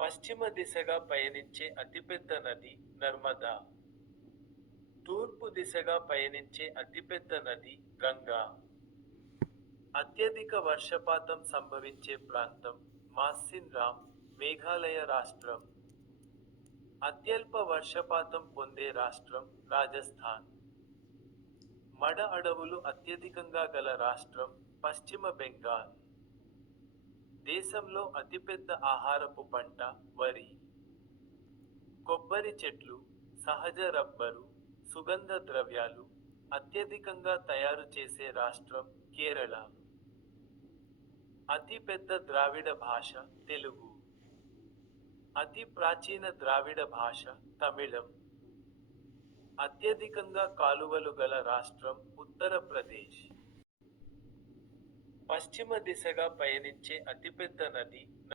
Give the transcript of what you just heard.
పశ్చిమ దిశగా పయనించే అతిపెద్ద నది నర్మదా. తూర్పు దిశగా పయనించే అతిపెద్ద నది గంగా. అత్యధిక వర్షపాతం సంభవించే ప్రాంతం మాసిన్ రామ్, మేఘాలయ రాష్ట్రం. అత్యల్ప వర్షపాతం పొందే రాష్ట్రం రాజస్థాన్. మడ అడవులు అత్యధికంగా గల రాష్ట్రం పశ్చిమ బెంగాల్. దేశంలో అతిపెద్ద ఆహారపు పంట వరి. కొబ్బరి చెట్లు, సహజ రబ్బరు, సుగంధ ద్రవ్యాలు అత్యధికంగా తయారు చేసే రాష్ట్రం కేరళ. అతి పెద్ద ద్రావిడ భాష తెలుగు. అతి ప్రాచీన ద్రావిడ భాష తమిళం. అత్యధికంగా కాలువలు గల రాష్ట్రం ఉత్తరప్రదేశ్. పశ్చిమ దిశగా పయనించే అతిపెద్ద నది